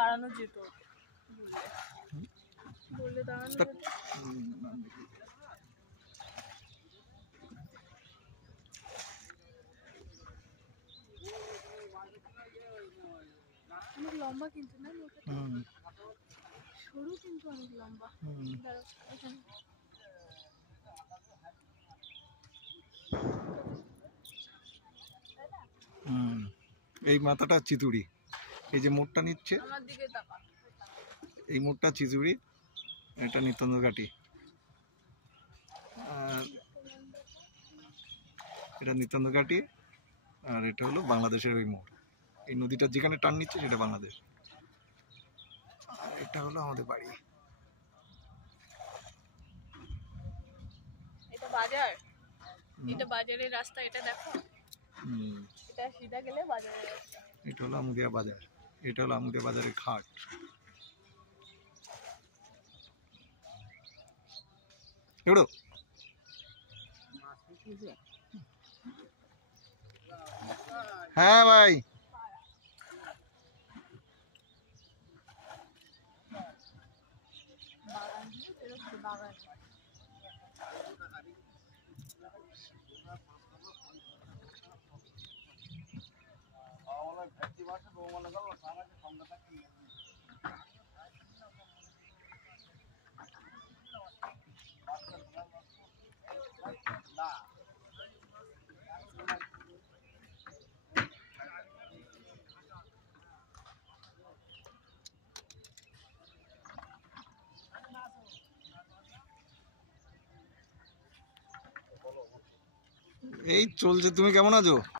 দাঁড়ানো যেত, বললে দাঁড়ানো যেত। অনেক লম্বা কিন্তু না, সরু কিন্তু অনেক লম্বা। এই মাথাটা চিতুড়ি, এই যে মোড়টা নিচ্ছে আমার দিকে তাকা, এই মোড়টা চিতুড়ি, এটা নিত্যন্দ ঘাটি, আর এটা নিত্যন্দ ঘাটি, আর এটা হলো বাংলাদেশের ওই মোড়। এই নদীটা যেখানে টান নিচ্ছে সেটা বাংলাদেশ, আর এটা হলো আমাদের বাড়ি। এটা বাজার, এটা বাজারের রাস্তা, এটা দেখো, এটা সিধা গেলে বাজারের রাস্তা। এটা হলো আমুদিয়া বাজার, এটা হলো আমুদিয়া বাজারের ঘাট। এগুলো হ্যাঁ ভাই, বাগান এই চলছে। তুমি কেমন আছো?